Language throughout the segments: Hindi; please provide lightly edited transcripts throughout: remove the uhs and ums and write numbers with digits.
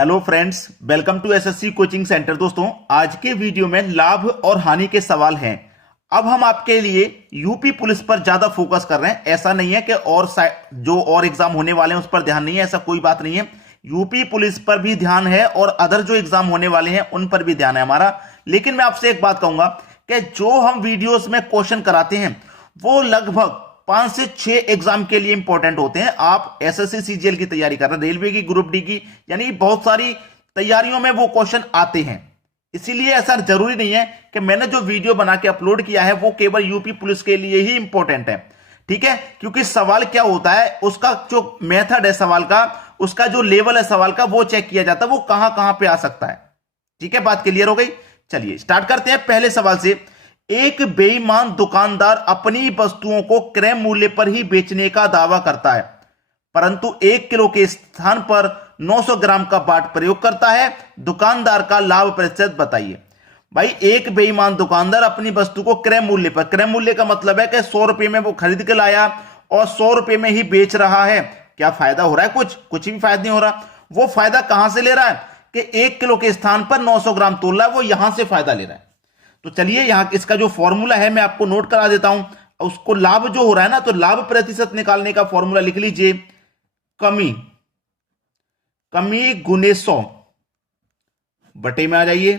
Hello friends, welcome to SSC coaching centre. दोस्तों, आज के वीडियो में लाभ और हानि के सवाल हैं। अब हम आपके लिए यूपी पुलिस पर ज्यादा फोकस कर रहे हैं। ऐसा नहीं है कि जो और एग्जाम होने वाले हैं उस पर ध्यान नहीं है, ऐसा कोई बात नहीं है। यूपी पुलिस पर भी ध्यान है और अदर जो एग्जाम होने वाले हैं उन पर भी ध्यान है हमारा। लेकिन मैं आपसे एक बात कहूंगा कि जो हम वीडियोस में क्वेश्चन कराते हैं वो लगभग 5 से 6 एग्जाम के लिए इंपॉर्टेंट होते हैं। आप एसएससी सीजीएल की तैयारी कर रहे हैं, रेलवे की, ग्रुप डी की, यानी बहुत सारी तैयारियों में वो क्वेश्चन आते हैं। इसीलिए ऐसा जरूरी नहीं है कि मैंने जो वीडियो बना के अपलोड किया है वो केवल यूपी पुलिस के लिए ही इंपॉर्टेंट है। ठीक है, क्योंकि सवाल क्या होता है, उसका जो मेथड है सवाल का, उसका जो लेवल है सवाल का, वो चेक किया जाता है, वो कहां कहां पे आ सकता है। ठीक है, बात क्लियर हो गई। चलिए स्टार्ट करते हैं पहले सवाल से। एक बेईमान दुकानदार अपनी वस्तुओं को क्रय मूल्य पर ही बेचने का दावा करता है, परंतु 1 किलो के स्थान पर 900 ग्राम का बाट प्रयोग करता है। दुकानदार का लाभ प्रतिशत बताइए। भाई, एक बेईमान दुकानदार अपनी वस्तु को क्रय मूल्य पर, क्रय मूल्य का मतलब है कि 100 रुपए में वो खरीद के लाया और 100 रुपए में ही बेच रहा है। क्या फायदा हो रहा है? कुछ भी फायदा नहीं हो रहा। वो फायदा कहां से ले रहा है कि 1 किलो के स्थान पर 900 ग्राम तोल रहा है, वो यहां से फायदा ले रहा है। तो चलिए यहां इसका जो फॉर्मूला है मैं आपको नोट करा देता हूं। उसको लाभ जो हो रहा है ना, तो लाभ प्रतिशत निकालने का फॉर्मूला लिख लीजिए। कमी गुने 100 बटे में आ जाइए।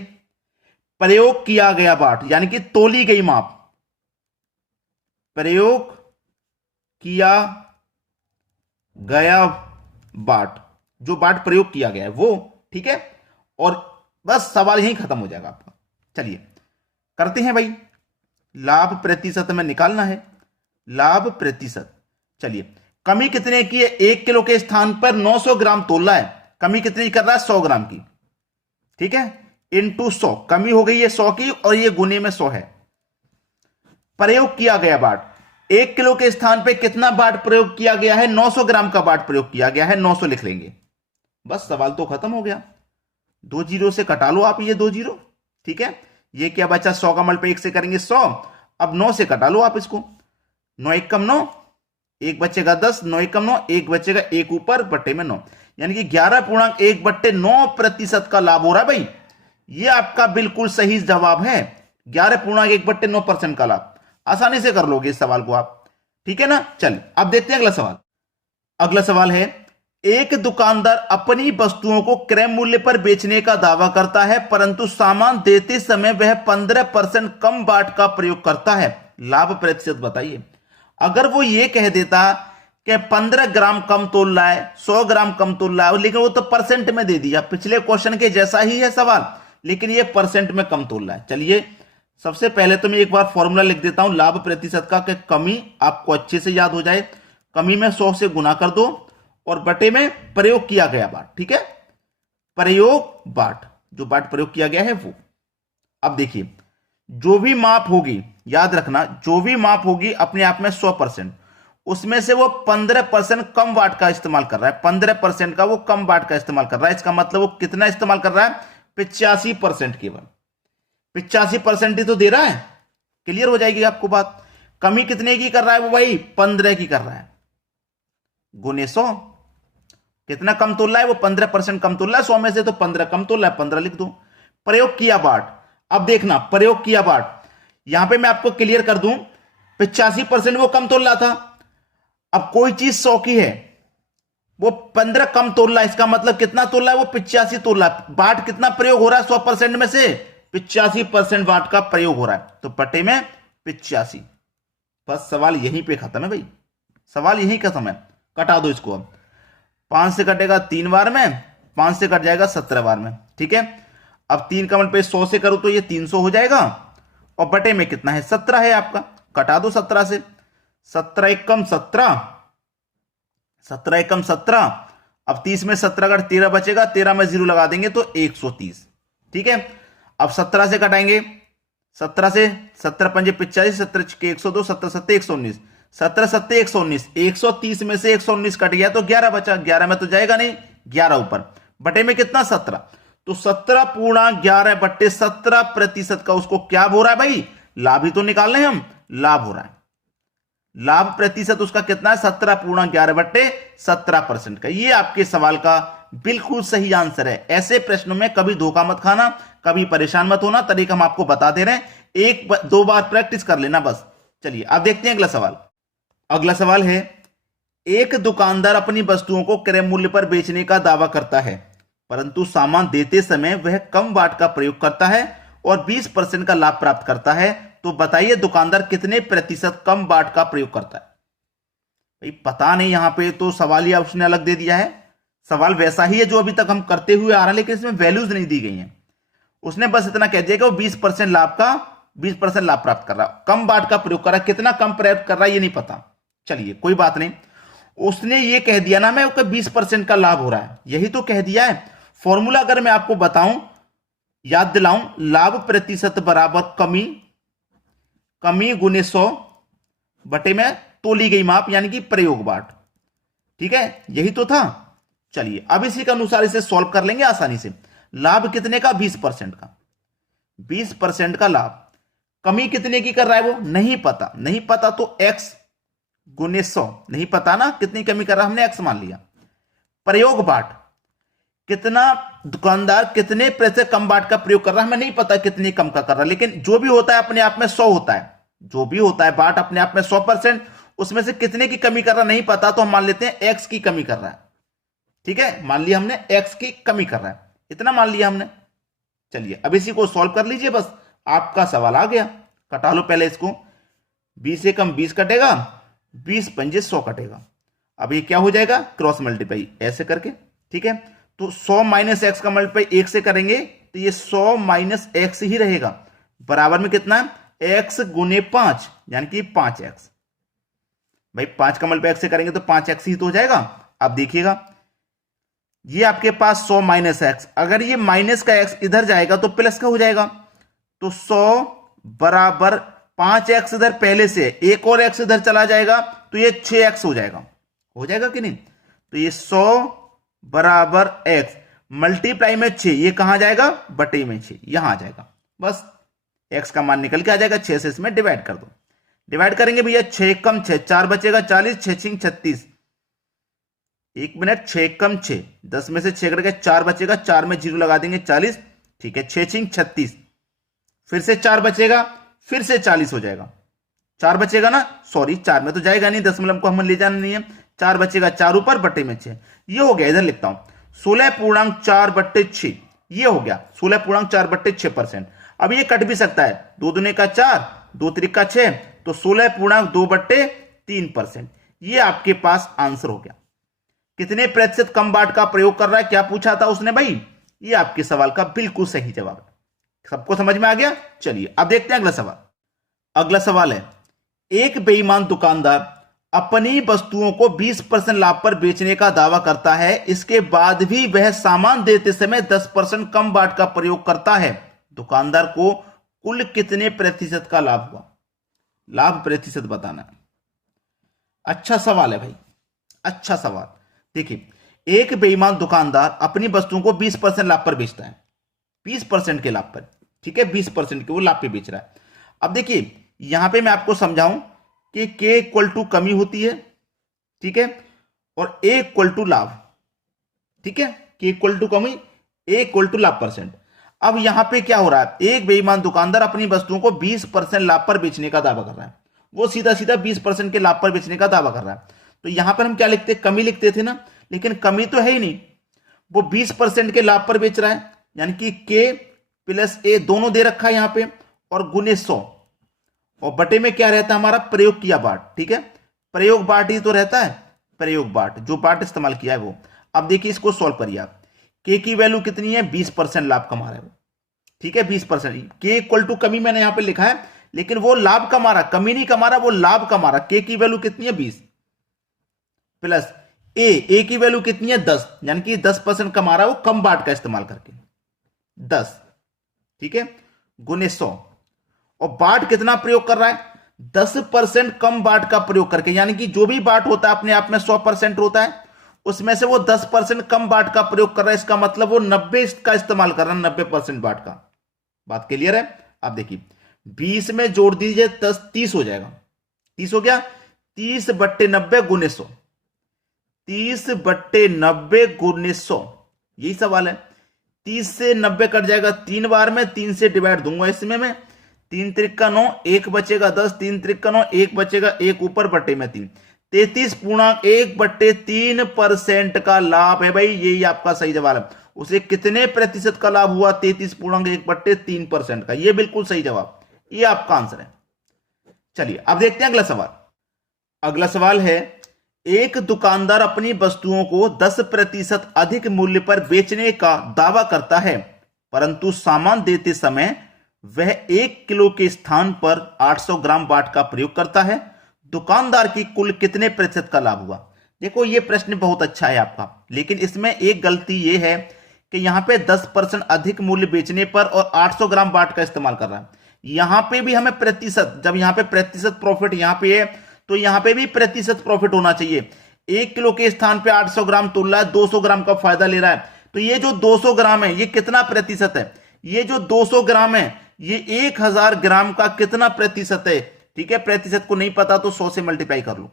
प्रयोग किया गया बाट यानी कि तोली गई माप, प्रयोग किया गया बाट, जो बाट प्रयोग किया गया है वो। ठीक है, और बस सवाल यहीं खत्म हो जाएगा आपका। चलिए करते हैं भाई। लाभ प्रतिशत में निकालना है, लाभ प्रतिशत। चलिए, कमी कितने की है? 1 किलो के स्थान पर 900 ग्राम तोला है। कमी कितनी कर रहा है? 100 ग्राम की। ठीक है, इंटू 100, कमी हो गई है 100 की और ये गुने में 100 है। प्रयोग किया गया बाट, 1 किलो के स्थान पर कितना बाट प्रयोग किया गया है? 900 ग्राम का बाट प्रयोग किया गया है। 900 लिख लेंगे, बस सवाल तो खत्म हो गया। 2 जीरो से कटा लो आप ये 2 जीरो। ठीक है, ये क्या बचा? 100 का मल्टीप्लाई 1 से करेंगे 100। अब 9 से कटा लो आप इसको। 9 1 कम 9, 1 बचेगा 10, 9 1 कम 9, 1 बचेगा, 1 ऊपर बट्टे में 9, यानी कि 11.1/9% का लाभ हो रहा है भाई। ये आपका बिल्कुल सही जवाब है, 11.1/9% का लाभ। आसानी से कर लोगे इस सवाल को आप। ठीक है ना। चल अब देखते हैं अगला सवाल। अगला सवाल है, एक दुकानदार अपनी वस्तुओं को क्रय मूल्य पर बेचने का दावा करता है, परंतु सामान देते समय वह 15% कम बाट का प्रयोग करता है। लाभ प्रतिशत बताइए। अगर वो ये कह देता कि 15 ग्राम कम तोल रहा है, 100 ग्राम कम तोल रहा है, लेकिन वो तो परसेंट में दे दिया, पिछले क्वेश्चन के जैसा ही है सवाल, लेकिन ये परसेंट में कम तोल रहा है। चलिए सबसे पहले तो मैं एक बार फॉर्मूला लिख देता हूं लाभ प्रतिशत का, कि कमी आपको अच्छे से याद हो जाए। कमी में 100 से गुना कर दो और बटे में प्रयोग किया गया बाट। ठीक है, प्रयोग बाट, जो बाट प्रयोग किया गया है वो। अब देखिए, जो भी माप होगी, याद रखना, जो भी माप होगी अपने आप में 100%, उसमें से वो 15% कम वाट का इस्तेमाल कर रहा है। 15% का वो कम वाट का इस्तेमाल कर रहा है। इसका मतलब वो कितना इस्तेमाल कर रहा है? 85% केवल। 85% ही तो दे रहा है। क्लियर हो जाएगी आपको बात। कमी कितने की कर रहा है वो भाई? 15 की कर रहा है, गुने 100। कितना कम तोल रहा है वो? 15% कम तोल रहा है। 100 में से तो 15 कम तोल रहा है, 15 लिख दो। प्रयोग किया बाट, अब देखना, प्रयोग किया बाट, यहां पे मैं आपको क्लियर कर दूं, 85% वो कम तोल रहा था। अब कोई चीज 100 की है, वो 15 कम तोल रहा है, इसका मतलब कितना तोल रहा है? वो 85 तोल रहा है। बाट कितना प्रयोग हो रहा है? 100% में से 85% वाट का प्रयोग हो रहा है, तो बटे में 85। बस सवाल यहीं पे खत्म है भाई, सवाल यहीं खत्म है। कटा दो इसको। अब 5 से कटेगा 3 बार में, 5 से कट जाएगा 17 बार में। ठीक है, अब 3 का मल्टीप्लाई 100 से करो तो ये 300 हो जाएगा, और बटे में कितना है? 17 है आपका। कटा दो 17 से। 17 एकम 17, 17 एकम 17। अब 30 में 17 का 13 बचेगा, 13 में 0 लगा देंगे तो 130। ठीक है, अब 17 से कटाएंगे, 17 से 17 पंजे 85, 17 के 102, 17 सत्ते 119, 17 सत्ते 119, 130 में से 119 कट गया तो 11 बचा। 11 में तो जाएगा नहीं, 11 ऊपर, बटे में कितना? 17। तो 17.11/17% का उसको क्या हो रहा है भाई? लाभ ही तो निकालने हैं हम, लाभ हो रहा है। लाभ प्रतिशत उसका कितना है? 17.11/17% का। ये आपके सवाल का बिल्कुल सही आंसर है। ऐसे प्रश्नों में कभी धोखा मत खाना, कभी परेशान मत होना, तरीका हम आपको बता दे रहे हैं, एक दो बार प्रैक्टिस कर लेना बस। चलिए अब देखते हैं अगला सवाल। अगला सवाल है, एक दुकानदार अपनी वस्तुओं को क्रय मूल्य पर बेचने का दावा करता है, परंतु सामान देते समय वह कम वाट का प्रयोग करता है और 20% का लाभ प्राप्त करता है। तो बताइए दुकानदार कितने प्रतिशत कम वाट का प्रयोग करता है? भाई पता नहीं, यहां पे तो सवाल ही उसने अलग दे दिया है। सवाल वैसा ही है जो अभी तक हम करते हुए आ रहे हैं, लेकिन इसमें वैल्यूज नहीं दी गई हैं। उसने बस इतना कह दिया कि वो 20% लाभ प्राप्त कर रहा है, कम वाट का प्रयोग कर रहा है। कितना कम प्राप्त कर रहा है ये नहीं पता। चलिए कोई बात नहीं, उसने ये कह दिया ना मैं 20% का लाभ हो रहा है, यही तो कह दिया है। फॉर्मूला अगर मैं आपको बताऊं, याद दिलाऊं, लाभ प्रतिशत बराबर कमी गुने 100 बटे में तोली गई माप यानी कि प्रयोग वाट। ठीक है, यही तो था। चलिए अब इसी के अनुसार इसे सॉल्व कर लेंगे आसानी से। लाभ कितने का? 20% का। 20% का लाभ, कमी कितने की कर रहा है वो नहीं पता। नहीं पता तो x गुने 100, नहीं पता ना कितनी कमी कर रहा, हमने x मान लिया। प्रयोग बाट, कितना दुकानदार कितने पैसे कम बाट का प्रयोग कर रहा है हमें नहीं पता कितनी कम का कर रहा है, लेकिन जो भी होता है अपने आप में 100 होता है। जो भी होता है बाट अपने आप में 100%, उसमें से कितने की कमी कर रहा नहीं पता, तो हम मान लेते हैं x की कमी कर रहा है। ठीक है, मान लिया हमने x की कमी कर रहा है, इतना मान लिया हमने। चलिए अब इसी को सॉल्व कर लीजिए, बस आपका सवाल आ गया। कटा लो पहले इसको, 20 से कम 20 कटेगा, 20 पंजे 100 कटेगा। अब ये क्या हो जाएगा? क्रॉस मल्टीप्लाई ऐसे करके। ठीक है, तो 100 माइनस एक्स का मल्टीप्लाई 1 से करेंगे तो ये 100 माइनस एक्स ही रहेगा। बराबर में कितना? x गुने 5 यानी कि 5x। भाई 5 का मल्टीप्लाई x से करेंगे तो 5x ही तो हो जाएगा। अब देखिएगा, ये आपके पास 100 माइनस एक्स, अगर ये माइनस का x इधर जाएगा तो प्लस का हो जाएगा। तो 100 बराबर 5x इधर पहले से, एक और x इधर चला जाएगा तो ये 6x हो जाएगा। हो जाएगा कि नहीं? तो ये 100 बराबर x मल्टीप्लाई में 6, ये कहां जाएगा? बटे में 6, यहां आ जाएगा। बस x का मान निकल के आ जाएगा, 6 से इसमें डिवाइड कर दो। डिवाइड करेंगे भैया, 6 कम 6 4 बचेगा 40, 6 6 36। एक मिनट, 6 कम 6, 10 में से 6 करके 4 बचेगा, 4 में 0 लगा देंगे 40। ठीक है, 6 6 36, फिर से 4 बचेगा, फिर से 40 हो जाएगा। 4 बचेगा ना, सॉरी 4 में तो जाएगा नहीं, दशमलव को हमें ले जाना नहीं है। 4 बचेगा, 4 ऊपर बटे में 6, ये हो गया। इधर लिखता हूं 16.4 बट्टे 6, ये हो गया 16.4 बट्टे 6%। अब ये कट भी सकता है, 2 दूने का 4, 2 त्रिक का 6, तो 16.2 बट्टे 3%। ये आपके पास आंसर हो गया। कितने प्रतिशत कम बाट का प्रयोग कर रहा है, क्या पूछा था उसने भाई? ये आपके सवाल का बिल्कुल सही जवाब है। सबको समझ में आ गया? चलिए अब देखते हैं अगला सवाल। अगला सवाल है, एक बेईमान दुकानदार अपनी वस्तुओं को 20% लाभ पर बेचने का दावा करता है, इसके बाद भी वह सामान देते समय 10% कम बाट का प्रयोग करता है। दुकानदार को कुल कितने प्रतिशत का लाभ हुआ? लाभ प्रतिशत बताना है। अच्छा सवाल है भाई, अच्छा सवाल। देखिए, एक बेईमान दुकानदार अपनी वस्तुओं को 20% लाभ पर बेचता है, 20% के लाभ पर। ठीक है, 20% के वो लाभ पे बेच रहा है। अब देखिए यहां पे मैं आपको समझाऊं कि k इक्वल टू कमी होती है, ठीक है, और a इक्वल टू लाभ। ठीक है, k इक्वल टू कमी, a इक्वल टू लाभ परसेंट। अब यहां पे क्या हो रहा है? एक बेईमान दुकानदार अपनी वस्तुओं को 20% लाभ पर बेचने का दावा कर रहा है। वो सीधा सीधा 20% के लाभ पर बेचने का दावा कर रहा है। तो यहां पर हम क्या लिखते? कमी लिखते थे ना, लेकिन कमी तो है ही नहीं। वो 20% के लाभ पर बेच रहा है, यानी कि k प्लस a दोनों दे रखा है यहां पे, और गुने 100, और बटे में क्या रहता है हमारा? प्रयोग किया बाट। ठीक है, प्रयोग बाट ही तो रहता है, प्रयोग बाट, जो बाट इस्तेमाल किया है वो। अब देखिए इसको सॉल्व करिए आप। के की वैल्यू कितनी है? 20% लाभ कमा रहा है वो। ठीक है, 20%। के इक्वल टू कमी मैंने यहां पे लिखा है, लेकिन वो लाभ कमा रहा, कमी नहीं कमा रहा, वो लाभ कमा रहा। के की वैल्यू कितनी है? 20 प्लस ए की वैल्यू कितनी है? 10, यानी कि 10% कमा रहा है वो कम बाट का इस्तेमाल करके, 10। ठीक है, गुने 100, और बाट कितना प्रयोग कर रहा है? 10% कम बाट का प्रयोग करके, यानी कि जो भी बाट होता है अपने आप में 100% होता है, उसमें से वो 10% कम बाट का प्रयोग कर रहा है। इसका मतलब वो 90 का इस्तेमाल कर रहा है, 90% बाट का। बात क्लियर है? आप देखिए 20 में जोड़ दीजिए 10, 30 हो जाएगा। 30 हो गया, 30 बट्टे 90 गुने 100, 30 बट्टे 90 गुने 100, यही सवाल है। 30 से 90 कट जाएगा 3 बार में, 3 से डिवाइड दूंगा इसमें मैं, 3 त्रिक 9, 1 बचेगा 10, 3 त्रिक 9, 1 बचेगा 1 ऊपर बटे में 3, 33.1/3% का लाभ है भाई। यही आपका सही जवाब है। उसे कितने प्रतिशत का लाभ हुआ? 33.1/3% का। यह बिल्कुल सही जवाब, यह आपका आंसर है। चलिए अब देखते हैं अगला सवाल। अगला सवाल है, एक दुकानदार अपनी वस्तुओं को 10% अधिक मूल्य पर बेचने का दावा करता है, परंतु सामान देते समय वह 1 किलो के स्थान पर 800 ग्राम बाट का प्रयोग करता है। दुकानदार की कुल कितने प्रतिशत का लाभ हुआ? देखो ये प्रश्न बहुत अच्छा है आपका, लेकिन इसमें एक गलती ये है कि यहां पे 10% अधिक मूल्य बेचने पर और 800 ग्राम बाट का इस्तेमाल कर रहा है। यहां पे भी हमें प्रतिशत, जब यहां पे प्रतिशत प्रॉफिट यहां पे है तो यहां पे भी प्रतिशत प्रॉफिट होना चाहिए। 1 किलो के स्थान पे 800 ग्राम तोल रहा है, 200 ग्राम का फायदा ले रहा है, तो ये जो 200 ग्राम है ये कितना प्रतिशत है? ये जो 200 ग्राम है ये 1000 ग्राम का कितना प्रतिशत है? ठीक है, प्रतिशत को नहीं पता तो 100 से मल्टीप्लाई कर लो।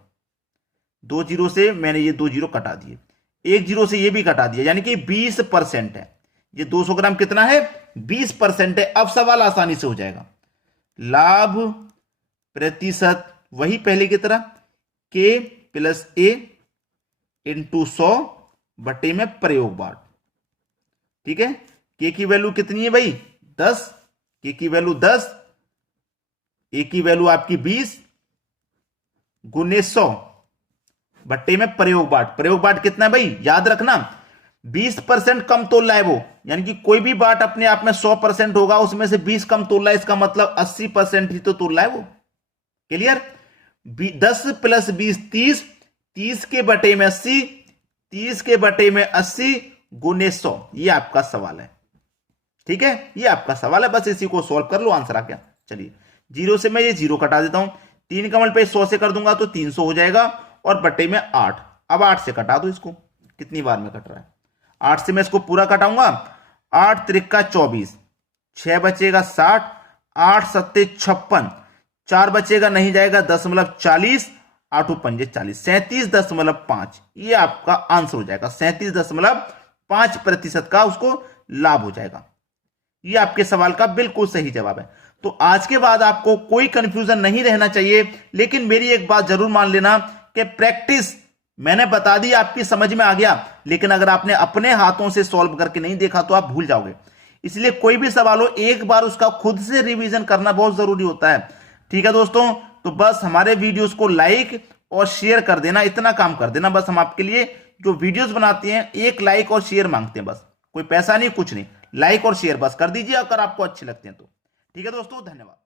2 जीरो से मैंने ये 2 जीरो कटा दिए, 1 जीरो से ये भी कटा दिया, यानी कि 20% है। ये 200 ग्राम कितना है? 20% है। अब सवाल आसानी से हो जाएगा। लाभ प्रतिशत वही पहले की तरह, के प्लस ए इंटू 100 बटे में प्रयोग बाट। ठीक है, के की वैल्यू कितनी है भाई? 10, के की वैल्यू 10, ए की वैल्यू आपकी 20 गुने 100 बट्टे में प्रयोग बाट। प्रयोग बाट कितना है भाई? याद रखना 20% कम तोल रहा है वो, यानी कि कोई भी बाट अपने आप में 100% होगा, उसमें से 20 कम तोल रहा है, इसका मतलब 80% ही तो तोल रहा है वो। क्लियर? 10 प्लस 20 30, 30 के बटे में 80, 30 के बटे में 80 गुने 100। ये आपका सवाल है। ठीक है, ये आपका सवाल है, बस इसी को सॉल्व कर लो, आंसर आ गया। चलिए जीरो से मैं ये जीरो कटा देता हूं, 3 कमल पे 100 से कर दूंगा तो 300 हो जाएगा, और बटे में 8। अब 8 से कटा दो इसको, कितनी बार में कट रहा है? 8 से मैं इसको पूरा कटाऊंगा, 8 त्रिका 24, 6 बचेगा 60, 8 सत्ते 56, 4 बचेगा नहीं जाएगा 10.40, 8 पंजे 40, 37.5। ये आपका आंसर हो जाएगा। 37.5% का उसको लाभ हो जाएगा। ये आपके सवाल का बिल्कुल सही जवाब है। तो आज के बाद आपको कोई कंफ्यूजन नहीं रहना चाहिए, लेकिन मेरी एक बात जरूर मान लेना कि प्रैक्टिस मैंने बता दी, आपकी समझ में आ गया, लेकिन अगर आपने अपने हाथों से सॉल्व करके नहीं देखा तो आप भूल जाओगे। इसलिए कोई भी सवाल हो एक बार उसका खुद से रिवीजन करना बहुत जरूरी होता है। ठीक है दोस्तों, तो बस हमारे वीडियोस को लाइक और शेयर कर देना, इतना काम कर देना बस। हम आपके लिए जो वीडियोस बनाते हैं एक लाइक और शेयर मांगते हैं बस, कोई पैसा नहीं कुछ नहीं, लाइक और शेयर बस कर दीजिए अगर आपको अच्छे लगते हैं तो। ठीक है दोस्तों, धन्यवाद।